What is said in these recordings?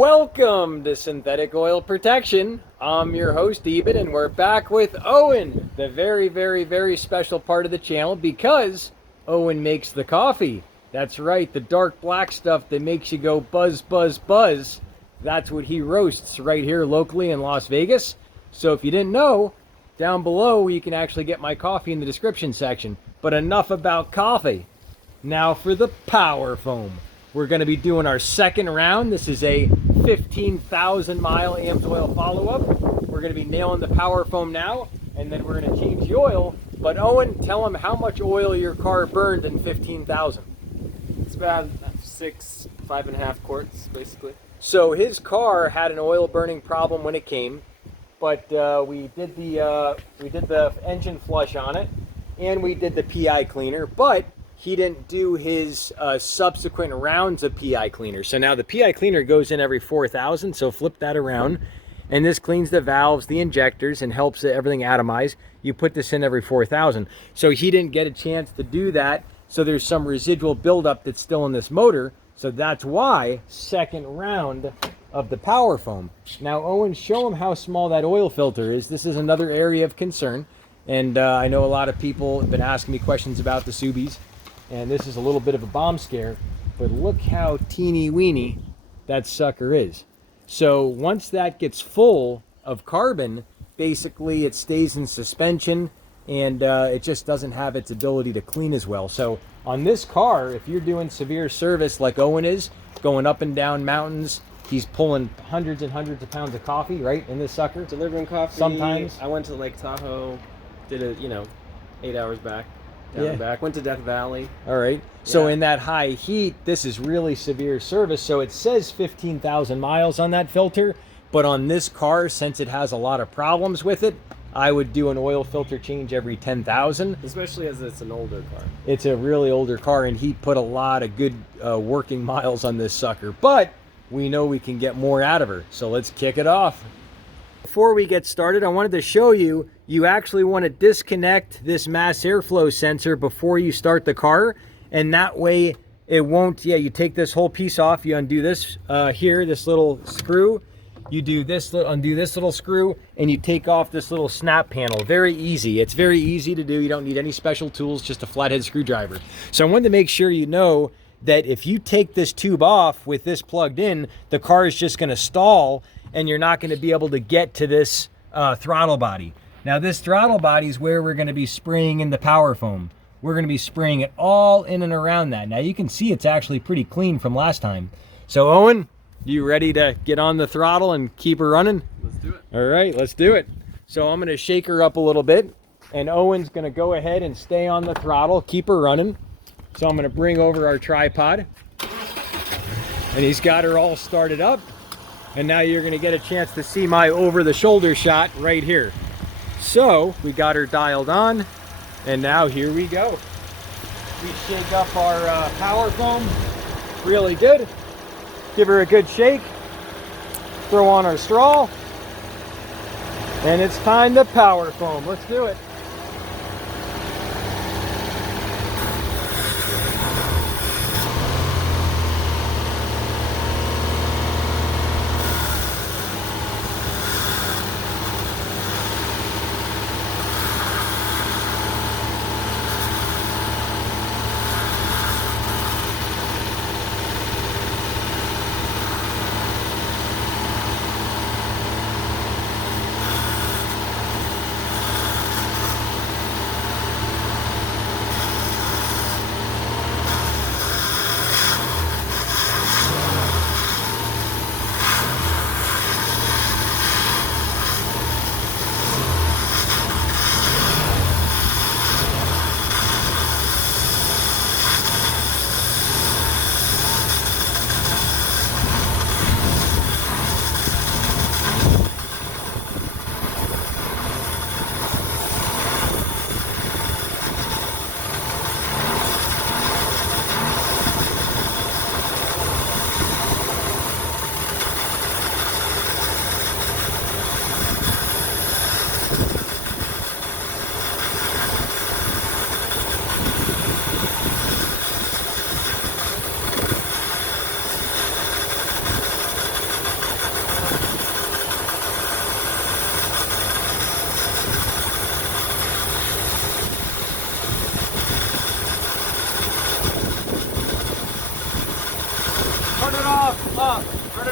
Welcome to Synthetic Oil Protection. I'm your host, Eben, and we're back with Owen, the very special part of the channel because Owen makes the coffee. That's right, the dark black stuff that makes you go buzz, buzz, buzz. That's what he roasts right here locally in Las Vegas. So if you didn't know, down below you can actually get my coffee in the description section. But enough about coffee. Now for the Power Foam. We're going to be doing our second round. This is a 15,000 mile AMSOIL follow-up. We're going to be nailing the Power Foam now, and then we're going to change the oil. But Owen, tell them how much oil your car burned in 15,000. It's about 5.5 quarts, basically. So his car had an oil burning problem when it came, but we did the engine flush on it, and we did the PI cleaner, but he didn't do his subsequent rounds of PI cleaner. So now the PI cleaner goes in every 4,000, so flip that around. And this cleans the valves, the injectors, and helps everything atomize. You put this in every 4,000. So he didn't get a chance to do that. So there's some residual buildup that's still in this motor. So that's why second round of the Power Foam. Now, Owen, show him how small that oil filter is. This is another area of concern. And I know a lot of people have been asking me questions about the Subies. And this is a little bit of a bomb scare, but look how teeny weeny that sucker is. So once that gets full of carbon, basically it stays in suspension and it just doesn't have its ability to clean as well. So on this car, if you're doing severe service like Owen is, going up and down mountains, he's pulling hundreds and hundreds of pounds of coffee, right, in this sucker? Delivering coffee. Sometimes. I went to Lake Tahoe, did it, 8 hours back. Down and back. Went to Death Valley. All right. So in that high heat, this is really severe service. So it says 15,000 miles on that filter, but on this car, since it has a lot of problems with it, I would do an oil filter change every 10,000. Especially as it's an older car. It's a really older car, and he put a lot of good working miles on this sucker. But we know we can get more out of her. So let's kick it off. Before we get started, I wanted to show you, you actually want to disconnect this mass airflow sensor before you start the car, and that way it won't, you take this whole piece off, you undo this here, this little screw, you do this, undo this little screw, and you take off this little snap panel. Very easy. It's very easy to do. You don't need any special tools, just a flathead screwdriver. So I wanted to make sure you know that if you take this tube off with this plugged in, the car is just going to stall and you're not going to be able to get to this throttle body. Now this throttle body is where we're going to be spraying in the Power Foam. We're going to be spraying it all in and around that. Now you can see it's actually pretty clean from last time. So Owen, you ready to get on the throttle and keep her running? Let's do it. All right, let's do it. So I'm going to shake her up a little bit, and Owen's going to go ahead and stay on the throttle, keep her running. So I'm going to bring over our tripod, and he's got her all started up. And now you're going to get a chance to see my over-the-shoulder shot right here. So we got her dialed on, and now here we go. We shake up our Power Foam really good. Give her a good shake. Throw on our straw. And it's time to Power Foam. Let's do it.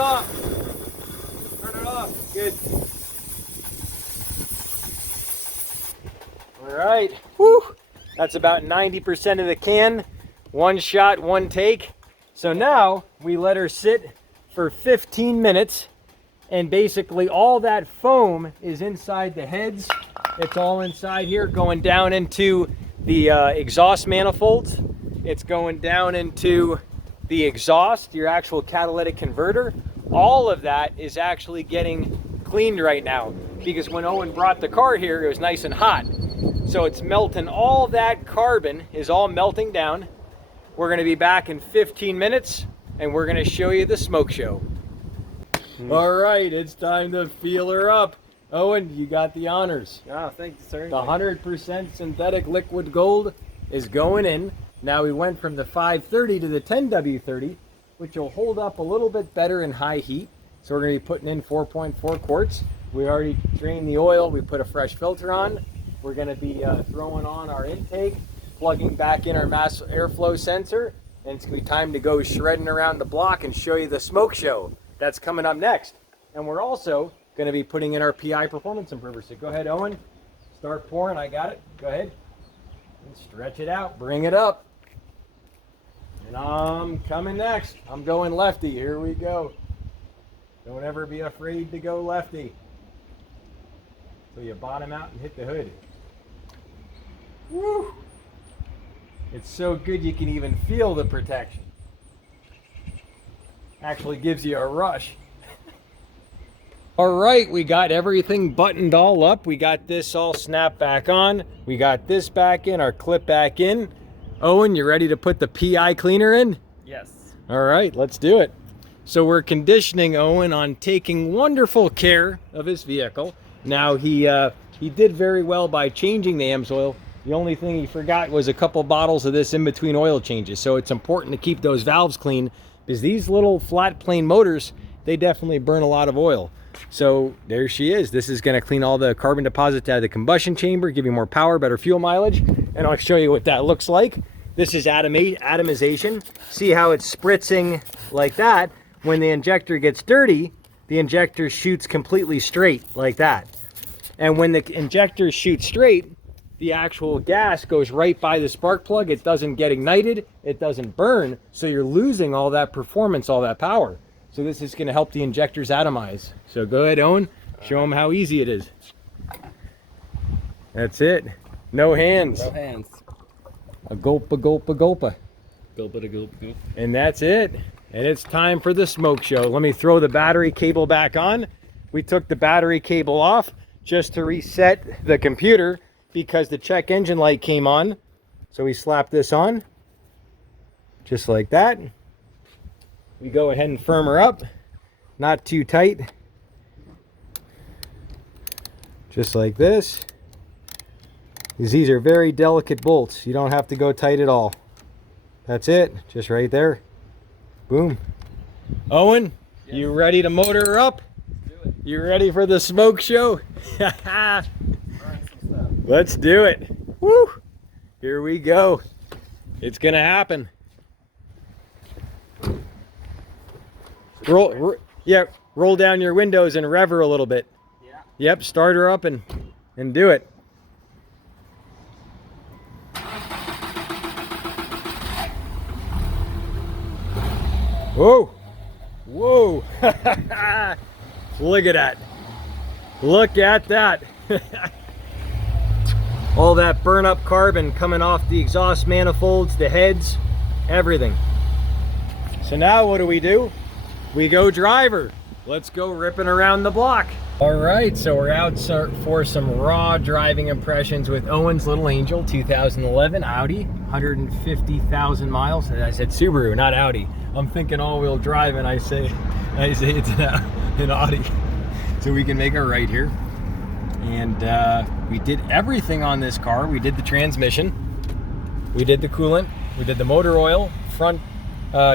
off. Turn it off. Good. All right. Woo. That's about 90% of the can. One shot, one take. So now we let her sit for 15 minutes, and basically all that foam is inside the heads. It's all inside here, going down into the exhaust manifolds. It's going down into the exhaust, your actual catalytic converter. All of that is actually getting cleaned right now, because when Owen brought the car here, it was nice and hot. So it's melting, all that carbon is all melting down. We're gonna be back in 15 minutes, and we're gonna show you the smoke show. All right, it's time to feel her up. Owen, you got the honors. Oh, thank you, sir. The 100% synthetic liquid gold is going in. Now we went from the 530 to the 10W30, which will hold up a little bit better in high heat. So we're gonna be putting in 4.4 quarts. We already drained the oil. We put a fresh filter on. We're gonna be throwing on our intake, plugging back in our mass airflow sensor, and it's gonna be time to go shredding around the block and show you the smoke show. That's coming up next. And we're also gonna be putting in our PI performance improver. So go ahead, Owen, start pouring. I got it. Go ahead. And stretch it out, bring it up. And I'm coming next. I'm going lefty, here we go. Don't ever be afraid to go lefty. So you bottom out and hit the hood. Woo! It's so good you can even feel the protection. Actually gives you a rush. All right, we got everything buttoned all up. We got this all snapped back on. We got this back in, our clip back in. Owen, you ready to put the PI cleaner in? Yes. All right, let's do it. So we're conditioning Owen on taking wonderful care of his vehicle. Now he did very well by changing the AMSOIL. The only thing he forgot was a couple bottles of this in between oil changes. So it's important to keep those valves clean, because these little flat plane motors, they definitely burn a lot of oil. So there she is. This is going to clean all the carbon deposits out of the combustion chamber, give you more power, better fuel mileage. And I'll show you what that looks like. This is atomization. See how it's spritzing like that? When the injector gets dirty, the injector shoots completely straight like that. And when the injector shoots straight, the actual gas goes right by the spark plug. It doesn't get ignited, it doesn't burn, so you're losing all that performance, all that power. So this is gonna help the injectors atomize. So go ahead, Owen, show them how easy it is. That's it. No hands. No hands. A gulp, a gulp, a gulpa. Gulp it, a gulp, gulp. And that's it. And it's time for the smoke show. Let me throw the battery cable back on. We took the battery cable off just to reset the computer because the check engine light came on. So we slap this on, just like that. We go ahead and firm her up, not too tight. Just like this. These are very delicate bolts. You don't have to go tight at all. That's it, just right there. Boom. Owen, yes. You ready to motor her up? Let's do it. You ready for the smoke show? Let's do it. Woo! Here we go. It's gonna happen. Roll down your windows and rev her a little bit. Yeah. Yep, start her up and do it. Whoa! Whoa! Look at that! Look at that! All that burn up carbon coming off the exhaust manifolds, the heads, everything. So now what do? We go drive her. Let's go ripping around the block. All right, so we're out for some raw driving impressions with Owen's little angel, 2011 Audi, 150,000 miles. And I said Subaru, not Audi. I'm thinking all-wheel drive, and I say it's an Audi. So we can make a right here. And we did everything on this car. We did the transmission, we did the coolant, we did the motor oil. Front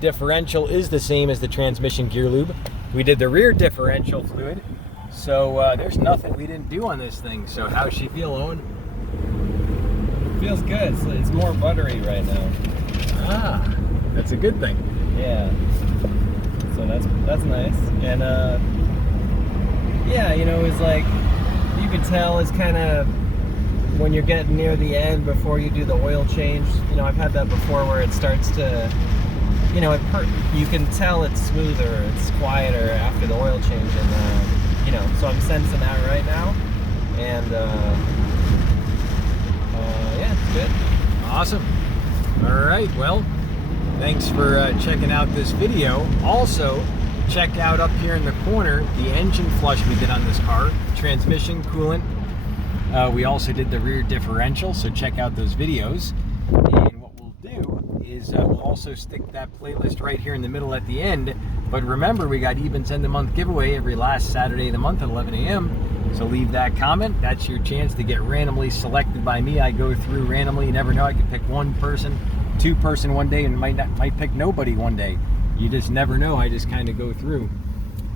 differential is the same as the transmission gear lube. We did the rear differential fluid. So there's nothing we didn't do on this thing. So how's she feel, Owen? It feels good. It's more buttery right now. Ah, that's a good thing. Yeah. So that's nice. And yeah, you know, it's like you could tell it's kind of when you're getting near the end before you do the oil change. You know, I've had that before where it starts to, you know, you can tell it's smoother, it's quieter after the oil change, and you know, so I'm sensing that right now, and yeah, it's good. Awesome. All right, well, thanks for checking out this video. Also, check out up here in the corner the engine flush we did on this car, transmission, coolant. We also did the rear differential, so check out those videos. And what we'll do is we'll also stick that playlist right here in the middle at the end. But remember, we got Eben's end of month giveaway every last Saturday of the month at 11 a.m. So leave that comment. That's your chance to get randomly selected by me. I go through randomly. You never know. I could pick one person, two person one day, and might pick nobody one day. You just never know. I just kind of go through.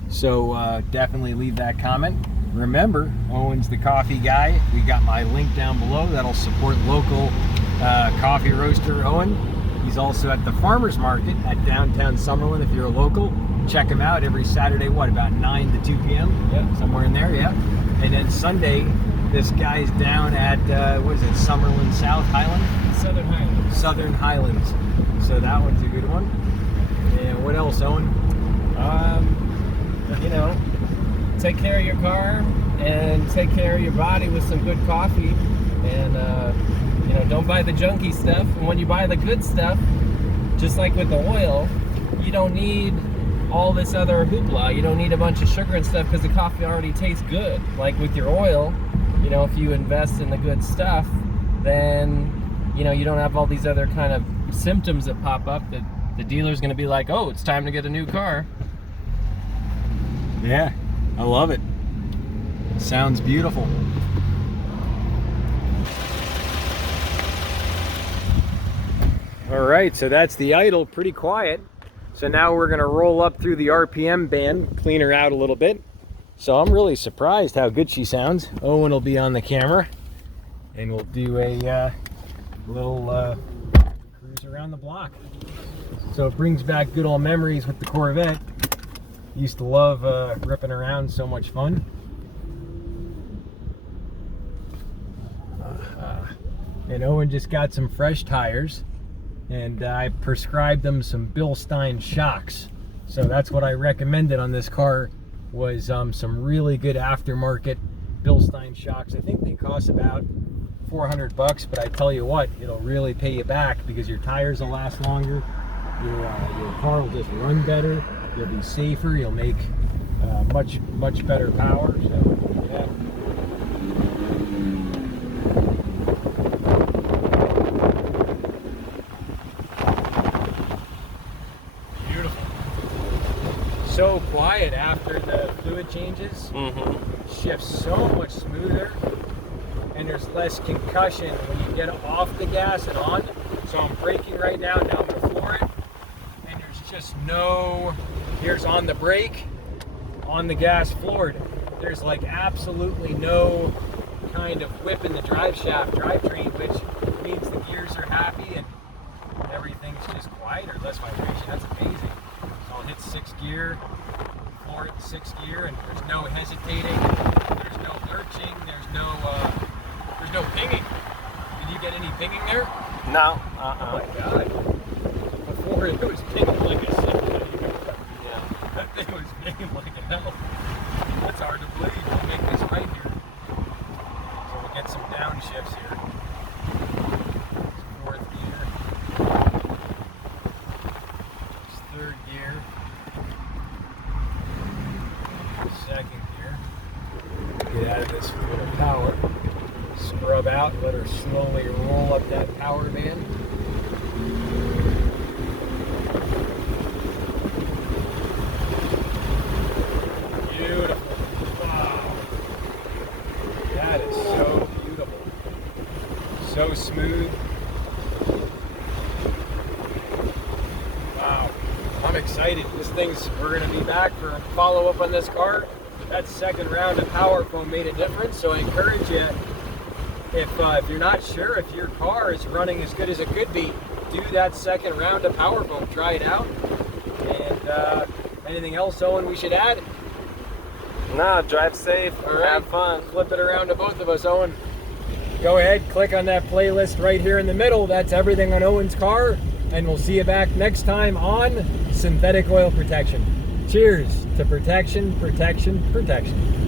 So definitely leave that comment. Remember, Owen's the coffee guy. We got my link down below that'll support local coffee roaster Owen. He's also at the farmers market at downtown Summerlin. If you're a local, check him out every Saturday. What, about 9 to 2 p.m. Yeah, somewhere in there. Yeah. And then Sunday, this guy's down at what is it, Summerlin South Highland? Southern Highlands. Southern Highlands. So that one's a good one. And what else, Owen? You know, take care of your car and take care of your body with some good coffee, and you know, don't buy the junky stuff. And when you buy the good stuff, just like with the oil, you don't need all this other hoopla. You don't need a bunch of sugar and stuff because the coffee already tastes good. Like with your oil, you know, if you invest in the good stuff, then you know, you don't have all these other kind of symptoms that pop up that the dealer's going to be like, oh, it's time to get a new car. Yeah, I love it. Sounds beautiful. All right, so that's the idle, pretty quiet. So now we're gonna roll up through the RPM band, clean her out a little bit. So I'm really surprised how good she sounds. Owen will be on the camera, and we'll do a little cruise around the block. So it brings back good old memories with the Corvette. Used to love ripping around, so much fun. And Owen just got some fresh tires, and I prescribed them some Bilstein shocks. So that's what I recommended on this car, was some really good aftermarket Bilstein shocks. I think they cost about $400, but I tell you what, it'll really pay you back because your tires will last longer, your car will just run better, you'll be safer, you'll make much better power. So yeah. So quiet after the fluid changes. Shifts so much smoother, and there's less concussion when you get off the gas and on. So I'm braking right now, I'm gonna floor it, and there's just no, here's on the brake, on the gas floored. There's like absolutely no kind of whip in the drive shaft, drivetrain, which means the gears are happy and everything's just quieter, less vibration. That's amazing. So I'll hit 6th gear, floor it in 6th gear, and there's no hesitating, there's no lurching, there's no pinging. Did you get any pinging there? No. Oh my god. Before it was pinging like a sick. Yeah. That thing was pinging like a hell. That's hard to believe. We'll make this right here. So we'll get some downshifts here. 4th gear. 3rd gear. 2nd gear. Get out of this little power. Scrub out, let her slowly roll up that power band. Beautiful. Wow. That is so beautiful. So smooth. Wow. I'm excited. We're going to be back for a follow-up on this car. That second round of Power Foam made a difference, so I encourage you, if you're not sure if your car is running as good as it could be, do that second round of Power Foam. Try it out, and Anything else, Owen, we should add? Nah, drive safe. All right. Have fun. Flip it around to both of us, Owen. Go ahead, click on that playlist right here in the middle. That's everything on Owen's car. And we'll see you back next time on synthetic oil protection. Cheers to protection, protection, protection.